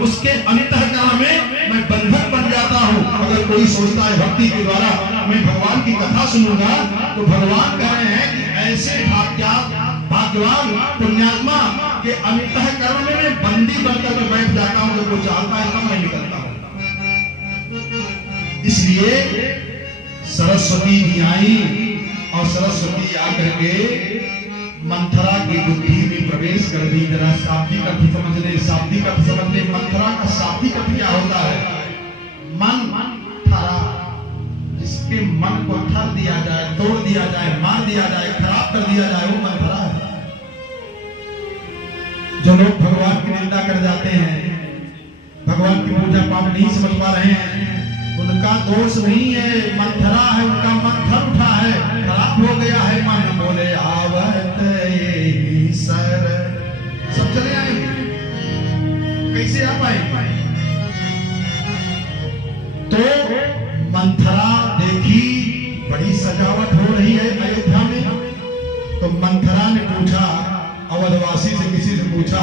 उसके अंतःकरण में मैं बंधक बन जाता हूँ। अगर कोई सोचता है भक्ति के द्वारा मैं भगवान की कथा सुनूंगा, तो भगवान कह रहे हैं कि ऐसे भाग्यवान पुण्यात्मा के अंतःकरण में मैं बंदी बनकर मैं बैठ जाता हूँ। जब वो चाहता है तब मैं निकलता हूँ। इसलिए सरस्वती जी आई और सरस्वती आकर के मंथरा की बुद्धि में प्रवेश कर दी। जरा शाब्दिक अर्थ समझ ले, शाब्दिक अर्थ समझ ले। मंथरा का शाब्दिक अर्थ क्या होता है? मन थरा, जिसके मन को थर दिया जाए, तोड़ दिया जाए, मार दिया जाए, खराब कर दिया जाए, वो मंथरा है। जो लोग भगवान की निंदा कर जाते हैं, भगवान की पूजा पाठ नहीं समझ पा रहे हैं, उनका दोष नहीं है, मंथरा है, उनका मन थर उठा है, खराब हो गया है मन। बोले आवत ये सर, सब चले आएंगे, कैसे आ पाएंगे? तो मंथरा देखी बड़ी सजावट हो रही है अयोध्या में, तो मंथरा ने पूछा, अवधवासी से किसी से पूछा